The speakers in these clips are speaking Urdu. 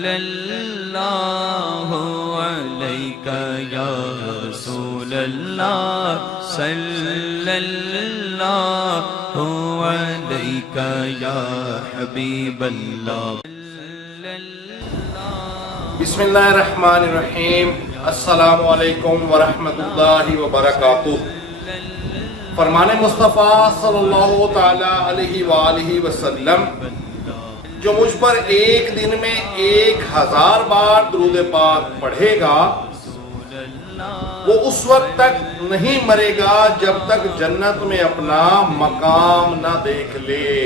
صلی اللہ علیہ یا رسول اللہ صلی اللہ علیہ یا حبیب اللہ۔ بسم اللہ الرحمن الرحیم۔ السلام علیکم ورحمۃ اللہ وبرکاتہ۔ فرمان مصطفیٰ صلی اللہ تعالی علیہ وآلہ وسلم، جو مجھ پر ایک دن میں 1000 بار درود پاک پڑھے گا وہ اس وقت تک نہیں مرے گا جب تک جنت میں اپنا مقام نہ دیکھ لے۔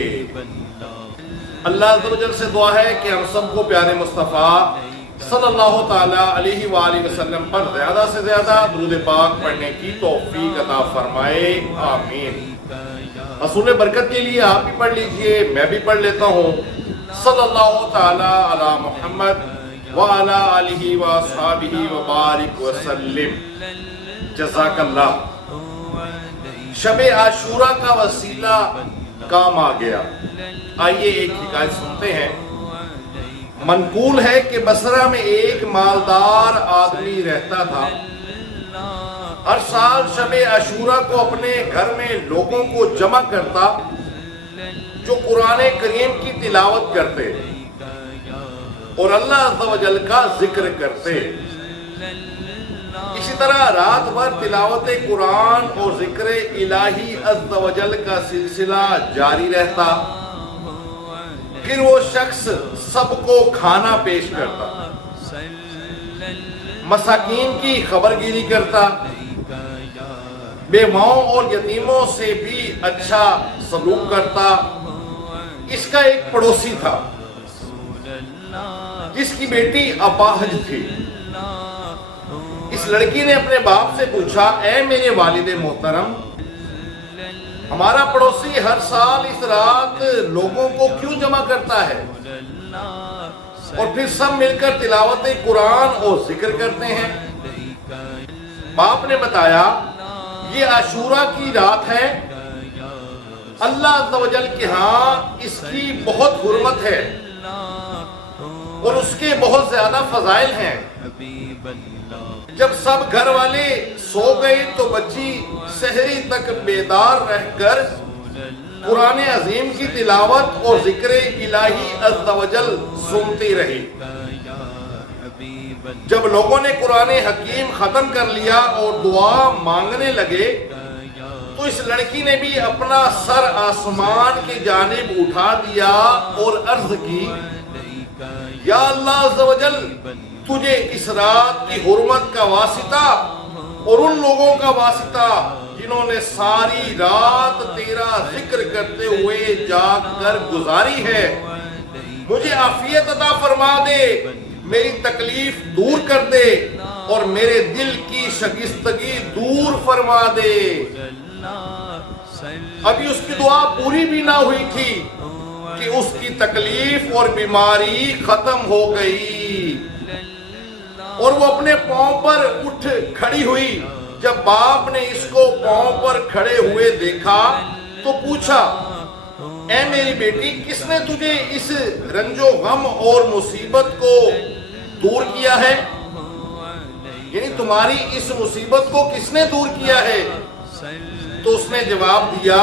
اللہ عز و جل سے دعا ہے کہ ہم سب کو پیارے مصطفیٰ صلی اللہ تعالی علیہ وآلہ وسلم پر زیادہ سے زیادہ درود پاک پڑھنے کی توفیق عطا فرمائے، آمین۔ حصول برکت کے لیے آپ بھی پڑھ لیجئے، میں بھی پڑھ لیتا ہوں۔ صلی اللہ تعالی علی محمد وعلی آلہ واصحابہ وبارک وسلم۔ جزاک اللہ۔ شب عاشورہ کا وسیلہ کام آ گیا۔ آئیے ایک حکایت سنتے ہیں۔ منقول ہے کہ بصرہ میں ایک مالدار آدمی رہتا تھا۔ ہر سال شب عاشورہ کو اپنے گھر میں لوگوں کو جمع کرتا جو قرآن کریم کی تلاوت کرتے اور اللہ عز و جل کا ذکر کرتے۔ اسی طرح رات بھر تلاوت قرآن اور ذکر الہی عز و جل کا سلسلہ جاری رہتا۔ پھر وہ شخص سب کو کھانا پیش کرتا، مساکین کی خبرگیری کرتا، بیواؤں اور یتیموں سے بھی اچھا سلوک کرتا۔ اس کا ایک پڑوسی تھا جس کی بیٹی اپاہج تھی۔ اس لڑکی نے اپنے باپ سے پوچھا، اے میرے والد محترم، ہمارا پڑوسی ہر سال اس رات لوگوں کو کیوں جمع کرتا ہے اور پھر سب مل کر تلاوت قرآن اور ذکر کرتے ہیں؟ باپ نے بتایا، یہ عاشورہ کی رات ہے، اللہ عز و جل کے ہاں اس کی بہت حرمت ہے اور اس کے بہت زیادہ فضائل ہیں۔ جب سب گھر والے سو گئے تو بچی سحری تک بیدار رہ کر قرآن عظیم کی تلاوت اور ذکر الہی عز و جل سنتی رہی۔ جب لوگوں نے قرآن حکیم ختم کر لیا اور دعا مانگنے لگے تو اس لڑکی نے بھی اپنا سر آسمان کی جانب اٹھا دیا اور عرض کی، یا اللہ عز و جل، تجھے اس رات کی حرمت کا واسطہ اور ان لوگوں کا واسطہ جنہوں نے ساری رات تیرا ذکر کرتے ہوئے جاگ کر گزاری ہے، مجھے عافیت عطا فرما دے، میری تکلیف دور کر دے اور میرے دل کی شکستگی دور فرما دے۔ ابھی اس کی دعا پوری بھی نہ ہوئی تھی کہ اس کی تکلیف اور بیماری ختم ہو گئی اور وہ اپنے پاؤں پر اٹھ کھڑی ہوئی۔ جب باپ نے اس کو پاؤں پر کھڑے ہوئے دیکھا تو پوچھا، اے میری بیٹی، کس نے تجھے اس رنج و غم اور مصیبت کو دور کیا ہے؟ یعنی تمہاری اس مصیبت کو کس نے دور کیا ہے؟ تو اس نے جواب دیا،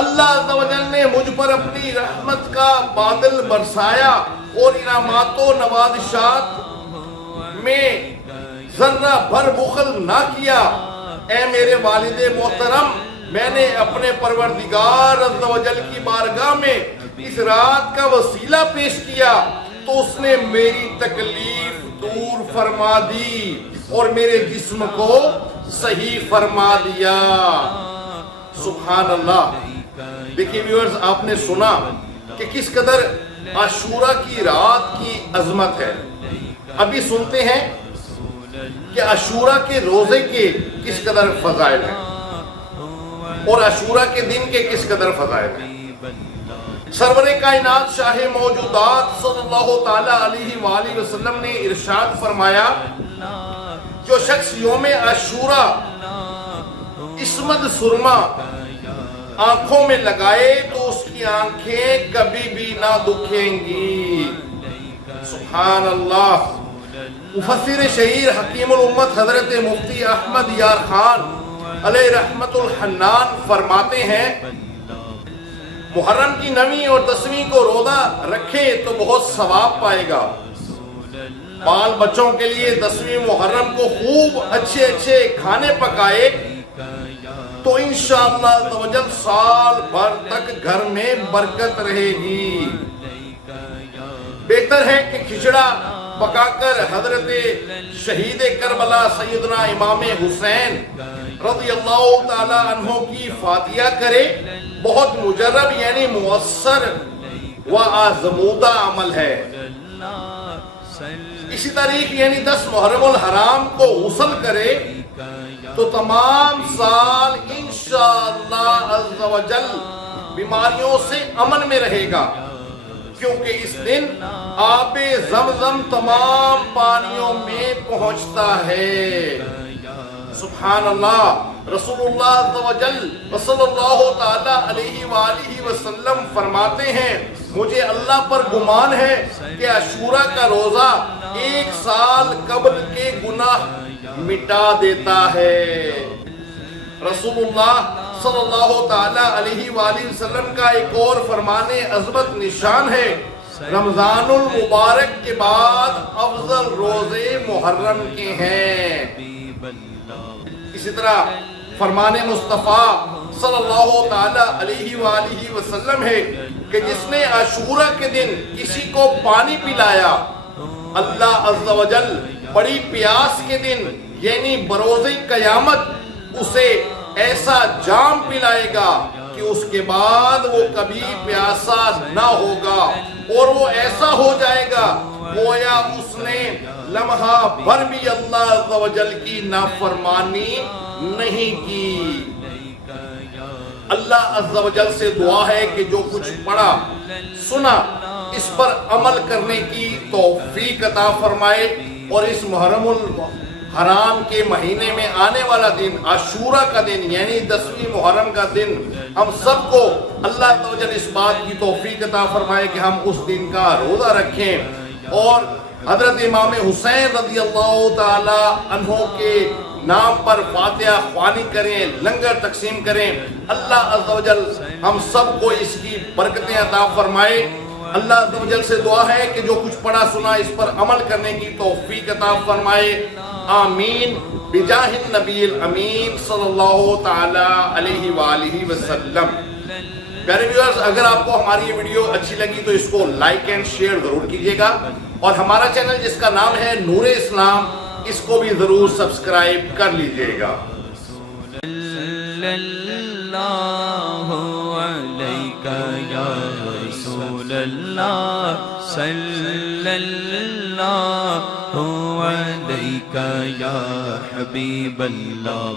اللہ عز و جل نے مجھ پر اپنی رحمت کا بادل برسایا اور انعامات و نوازشات میں ذرہ بھر بخل نہ کیا۔ اے میرے والد محترم، میں نے اپنے پروردگار عز و جل کی بارگاہ میں اس رات کا وسیلہ پیش کیا تو اس نے میری تکلیف دور فرما دی اور میرے جسم کو صحیح فرما دیا۔ سبحان اللہ۔ دیکھیے ویورز، آپ نے سنا کہ کس قدر عاشورہ کی رات کی عظمت ہے۔ ابھی سنتے ہیں کہ عاشورہ کے روزے کے کس قدر فضائل ہیں اور عاشورہ کے دن کے کس قدر فضائل ہیں۔ سرور کائنات شاہ موجودات صلی اللہ تعالی علیہ وآلہ وسلم نے ارشاد فرمایا، جو شخص یوم عاشورہ عصمت سرما آنکھوں میں لگائے تو اس کی آنکھیں کبھی بھی نہ دکھیں گی۔ سبحان اللہ. مفسر شہیر حکیم الامت حضرت مفتی احمد یار خان علیہ رحمت الحنان فرماتے ہیں محرم کی 9ویں اور 10ویں کو روزہ رکھے تو بہت ثواب پائے گا. بال بچوں کے لیے 10ویں محرم کو خوب اچھے اچھے کھانے پکائے تو انشاءاللہ سال بھر تک گھر میں برکت رہے گی. بہتر ہے کہ کھچڑا پکا کر حضرت شہید کربلا سیدنا امام حسین رضی اللہ تعالی عنہ کی فاتحہ کرے. بہت مجرب یعنی مؤثر و آزمودہ عمل ہے. اسی تاریخ یعنی 10 محرم الحرام کو غسل کرے تو تمام سال انشاءاللہ عز و جل بیماریوں سے امن میں رہے گا، کیونکہ اس دن آب زمزم تمام پانیوں میں پہنچتا ہے. سبحان اللہ. رسول اللہ عز و جل صلی اللہ تعالی علیہ وآلہ وسلم فرماتے ہیں مجھے اللہ پر گمان ہے کہ عاشورہ کا روزہ 1 سال قبل کے گناہ مٹا دیتا ہے. رسول اللہ صلی اللہ تعالی علیہ وآلہ وسلم کا ایک اور فرمان عظمت نشان ہے رمضان المبارک کے بعد افضل روزے محرم کے ہیں. اسی طرح فرمان مصطفیٰ صلی اللہ تعالی علیہ وآلہ وسلم ہے کہ جس نے عاشورہ کے دن کسی کو پانی پلایا اللہ عز و جل بڑی پیاس کے دن یعنی بروز قیامت اسے ایسا جام پلائے گا کہ اس کے بعد وہ کبھی پیاسا نہ ہوگا اور وہ ایسا ہو جائے گا گویا اس نے لمحہ بھر بھی اللہ عز و جل کی نافرمانی نہیں کی. اللہ عز و جل سے دعا ہے کہ جو کچھ پڑھا سنا اس پر عمل کرنے کی توفیق عطا فرمائے اور اس محرم الحرام کے مہینے میں آنے والا دن عاشورہ کا دن یعنی 10ویں محرم کا دن ہم سب کو اللہ عز و جل اس بات کی توفیق عطا فرمائے کہ ہم اس دن کا روزہ رکھیں اور حضرت امام حسین رضی اللہ تعالی عنہ کے نام پر فاتحہ خوانی کریں، لنگر تقسیم کریں. اللہ عز و جل ہم سب کو اس کی برکتیں عطا فرمائے. اللہ عز و جل سے دعا ہے کہ جو کچھ پڑھا سنا اس پر عمل کرنے کی توفیق عطا فرمائے. آمین بجاہ النبی الامین صلی اللہ تعالی علیہ وآلہ وسلم. پیارے ویورز، اگر آپ کو ہماری یہ ویڈیو اچھی لگی تو اس کو لائک اینڈ شیئر ضرور کیجیے گا اور ہمارا چینل جس کا نام ہے نور اسلام اس کو بھی ضرور سبسکرائب کر لیجیے گا. اللہ علیکہ یا رسول اللہ صلی اللہ علیکہ یا حبیب اللہ.